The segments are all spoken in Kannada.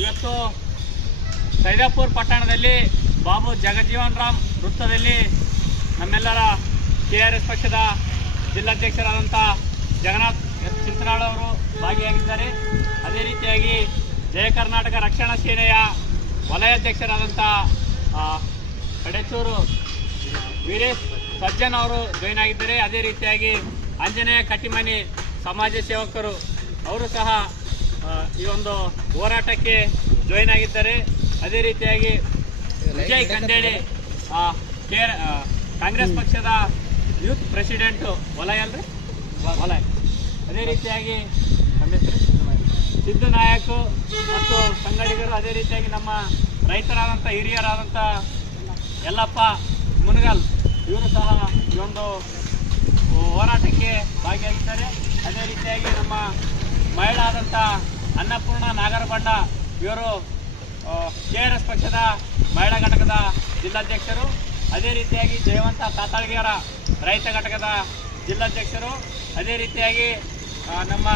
ಇವತ್ತು ಸೈದಾಪುರ ಪಟ್ಟಣದಲ್ಲಿ ಬಾಬು ಜಗಜೀವನ್ ರಾಮ್ ವೃತ್ತದಲ್ಲಿ ನಮ್ಮೆಲ್ಲರ ಕೆ ಆರ್ ಎಸ್ ಪಕ್ಷದ ಜಿಲ್ಲಾಧ್ಯಕ್ಷರಾದಂಥ ಜಗನ್ನಾಥ್ ಚಿಂತನಾಳ್ ಅವರು ಭಾಗಿಯಾಗಿದ್ದಾರೆ. ಅದೇ ರೀತಿಯಾಗಿ ಜಯ ಕರ್ನಾಟಕ ರಕ್ಷಣಾ ಸೇನೆಯ ವಲಯಾಧ್ಯಕ್ಷರಾದಂಥ ಕಡೆಚೂರು ವೀರೇಶ್ ಸಜ್ಜನ್ ಅವರು ಜಾಯ್ನ್ ಆಗಿದ್ದಾರೆ. ಅದೇ ರೀತಿಯಾಗಿ ಆಂಜನೇಯ ಕಟ್ಟಿಮನಿ ಸಮಾಜ ಸೇವಕರು ಅವರು ಸಹ ಈ ಒಂದು ಹೋರಾಟಕ್ಕೆ ಜಾಯಿನ್ ಆಗಿದ್ದಾರೆ. ಅದೇ ರೀತಿಯಾಗಿ ವಿಜಯ್ ಕಂದೇಳಿ ಕಾಂಗ್ರೆಸ್ ಪಕ್ಷದ ಯೂತ್ ಪ್ರೆಸಿಡೆಂಟು ವಲಯ ಅಲ್ರಿ? ವಲಯ. ಅದೇ ರೀತಿಯಾಗಿ ಸಿದ್ದು ನಾಯಕ್ ಮತ್ತು ಸಂಗಡಿಗರು, ಅದೇ ರೀತಿಯಾಗಿ ನಮ್ಮ ರೈತರಾದಂಥ, ಹಿರಿಯರಾದಂಥ ಯಲ್ಲಪ್ಪ ಮುನಗಲ್, ಇವರು ಸಹ ಈ ಒಂದು ಹೋರಾಟಕ್ಕೆ ಭಾಗಿಯಾಗಿದ್ದಾರೆ. ಅದೇ ರೀತಿಯಾಗಿ ನಮ್ಮ ಮಹಿಳಾ ಅನ್ನಪೂರ್ಣ ನಾಗರಬಂಡ ಇವರು ಕೆ ಆರ್ ಎಸ್ ಪಕ್ಷದ ಮಹಿಳಾ ಘಟಕದ ಜಿಲ್ಲಾಧ್ಯಕ್ಷರು. ಅದೇ ರೀತಿಯಾಗಿ ಜಯವಂತ ತಾತಾಳ್ಗಿಯರ ರೈತ ಘಟಕದ ಜಿಲ್ಲಾಧ್ಯಕ್ಷರು. ಅದೇ ರೀತಿಯಾಗಿ ನಮ್ಮ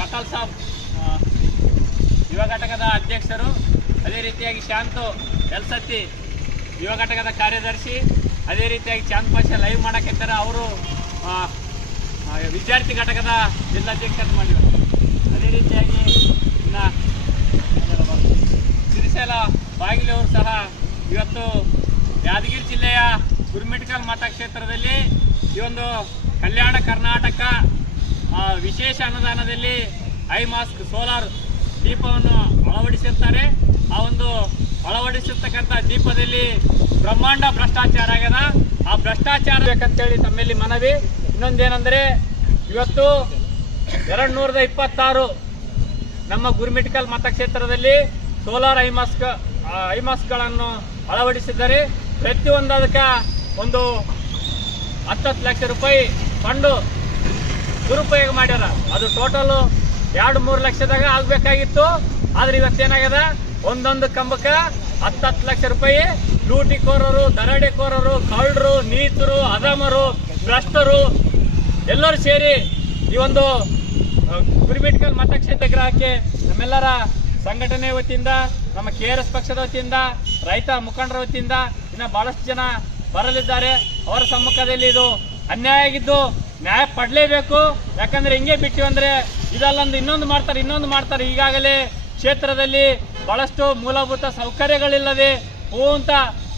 ಕಕಲ್ ಸಾಬ್ ಯುವ ಘಟಕದ ಅಧ್ಯಕ್ಷರು. ಅದೇ ರೀತಿಯಾಗಿ ಶಾಂತು ಎಲ್ಸತ್ತಿ, ಯುವ ಘಟಕದ ಕಾರ್ಯದರ್ಶಿ. ಅದೇ ರೀತಿಯಾಗಿ ಚಾಂದ್ ಪಕ್ಷ ಲೈವ್ ಮಾಡಕ್ಕಿದ್ದಾರೆ ಅವರು ವಿದ್ಯಾರ್ಥಿ ಘಟಕದ ಜಿಲ್ಲಾಧ್ಯಕ್ಷರು ಮಾಡಿದ್ದಾರೆ. ರೀತಿಯಾಗಿ ಇನ್ನು ಸಿರಿಸೇಲ ಬಾಗಿಲಿ ಅವರು ಸಹ ಇವತ್ತು ಯಾದಗಿರಿ ಜಿಲ್ಲೆಯ ಗುರುಮಿಟ್ಕಲ್ ಮತಕ್ಷೇತ್ರದಲ್ಲಿ ಈ ಒಂದು ಕಲ್ಯಾಣ ಕರ್ನಾಟಕ ವಿಶೇಷ ಅನುದಾನದಲ್ಲಿ ಐ ಮಾಸ್ಕ್ ಸೋಲಾರ್ ದೀಪವನ್ನು ಅಳವಡಿಸಿರ್ತಾರೆ. ಆ ಒಂದು ಅಳವಡಿಸಿರ್ತಕ್ಕಂಥ ದೀಪದಲ್ಲಿ ಬ್ರಹ್ಮಾಂಡ ಭ್ರಷ್ಟಾಚಾರ ಆಗ್ಯದ. ಆ ಭ್ರಷ್ಟಾಚಾರ ಬೇಕಂತೇಳಿ ತಮ್ಮಲ್ಲಿ ಮನವಿ. ಇನ್ನೊಂದೇನೆಂದರೆ, ಇವತ್ತು ಎರಡು ನೂರದ ಇಪ್ಪತ್ತಾರು ನಮ್ಮ ಗುರುಮಿಟಿಕಲ್ ಮತಕ್ಷೇತ್ರದಲ್ಲಿ ಸೋಲಾರ್ ಐಮಾಸ್ಕ್ ಐಮಾಸ್ಕ್ಗಳನ್ನು ಅಳವಡಿಸಿದ್ದಾರೆ. ಪ್ರತಿಯೊಂದಕ್ಕೆ ಒಂದು ಹತ್ತತ್ತು ಲಕ್ಷ ರೂಪಾಯಿ ಫಂಡು ದುರುಪಯೋಗ ಮಾಡ್ಯಾರ. ಅದು ಟೋಟಲ್ ಎರಡು ಮೂರು ಲಕ್ಷದಾಗ ಆಗ್ಬೇಕಾಗಿತ್ತು. ಆದ್ರೆ ಇವತ್ತೇನಾಗ್ಯದ? ಒಂದೊಂದು ಕಂಬಕ್ಕೆ ಹತ್ತತ್ತು ಲಕ್ಷ ರೂಪಾಯಿ. ಲೂಟಿಕೋರರು ಕೋರರು ಕಳ್ಳರು ನೀತರು ಅಧಮರು, ಭ್ರಷ್ಟರು ಎಲ್ಲರೂ ಸೇರಿ ಈ ಒಂದು ಆ, ಗುರುಮಿಟ್ಕಲ್ ಮತಕ್ಷೇತ್ರ ಗ್ರಹಕ್ಕೆ ನಮ್ಮೆಲ್ಲರ ಸಂಘಟನೆ ವತಿಯಿಂದ ನಮ್ಮ ಕೆ ಆರ್ ಎಸ್ ಪಕ್ಷದ ವತಿಯಿಂದ ರೈತ ಮುಖಂಡರ ವತಿಯಿಂದ ಇನ್ನು ಬಹಳಷ್ಟು ಜನ ಬರಲಿದ್ದಾರೆ. ಅವರ ಸಮ್ಮುಖದಲ್ಲಿ ಇದು ಅನ್ಯಾಯ ಆಗಿದ್ದು ನ್ಯಾಯ ಪಡಲೇಬೇಕು. ಯಾಕಂದ್ರೆ ಹಿಂಗೆ ಬಿಟ್ಟು ಅಂದ್ರೆ ಇದಲ್ಲೊಂದು ಇನ್ನೊಂದು ಮಾಡ್ತಾರೆ ಇನ್ನೊಂದು ಮಾಡ್ತಾರೆ. ಈಗಾಗಲೇ ಕ್ಷೇತ್ರದಲ್ಲಿ ಬಹಳಷ್ಟು ಮೂಲಭೂತ ಸೌಕರ್ಯಗಳಿಲ್ಲದೆ ಹೂವಂತ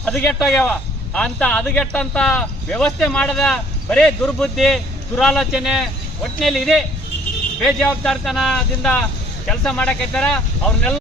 ಹದಗೆಟ್ಟೋಗ್ಯಾವ. ಅಂತ ಹದಗೆಟ್ಟಂತ ವ್ಯವಸ್ಥೆ ಮಾಡದ ಬರೇ ದುರ್ಬುದ್ಧಿ ದುರಾಲೋಚನೆ ಒಟ್ಟಿನಲ್ಲಿ ಇದೆ. ಬೇಜವಾಬ್ದಾರಿತನದಿಂದ ಕೆಲಸ ಮಾಡಕ್ಕಿದ್ದಾರ ಅವ್ರನ್ನೆಲ್ಲ